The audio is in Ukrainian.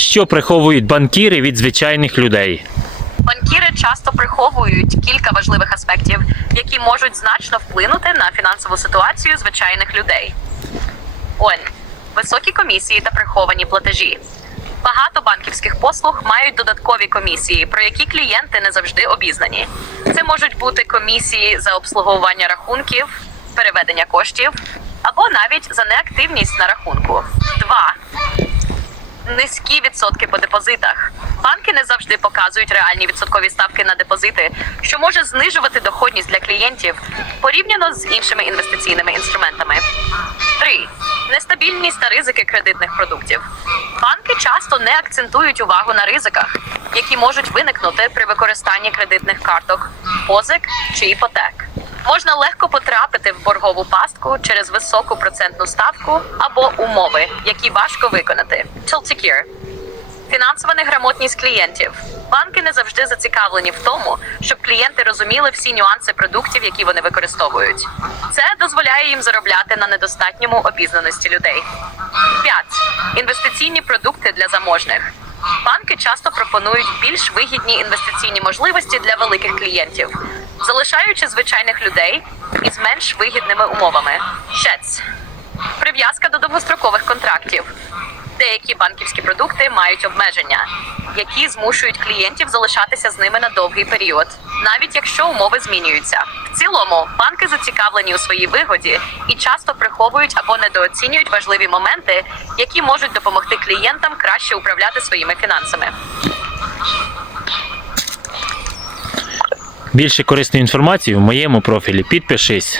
Що приховують банкіри від звичайних людей? Банкіри часто приховують кілька важливих аспектів, які можуть значно вплинути на фінансову ситуацію звичайних людей. Он високі комісії та приховані платежі. Багато банківських послуг мають додаткові комісії, про які клієнти не завжди обізнані. Це можуть бути комісії за обслуговування рахунків, переведення коштів або навіть за неактивність на рахунку. Два низькі відсотки по депозитах. Банки не завжди показують реальні відсоткові ставки на депозити, що може знижувати доходність для клієнтів порівняно з іншими інвестиційними інструментами. 3. Нестабільність та ризики кредитних продуктів. Банки часто не акцентують увагу на ризиках, які можуть виникнути при використанні кредитних карток, позик чи іпотек. Можна легко потрапити в боргову пастку через високу процентну ставку або умови, які важко виконати. Tilticure. Фінансова неграмотність клієнтів. Банки не завжди зацікавлені в тому, щоб клієнти розуміли всі нюанси продуктів, які вони використовують. Це дозволяє їм заробляти на недостатньому обізнаності людей. 5. Інвестиційні продукти для заможних. Банки часто пропонують більш вигідні інвестиційні можливості для великих клієнтів, залишаючи звичайних людей із менш вигідними умовами. ШЕЦ. Деякі банківські продукти мають обмеження, які змушують клієнтів залишатися з ними на довгий період, навіть якщо умови змінюються. В цілому банки зацікавлені у своїй вигоді і часто приховують або недооцінюють важливі моменти, які можуть допомогти клієнтам краще управляти своїми фінансами. Більше корисної інформації в моєму профілі. Підпишись.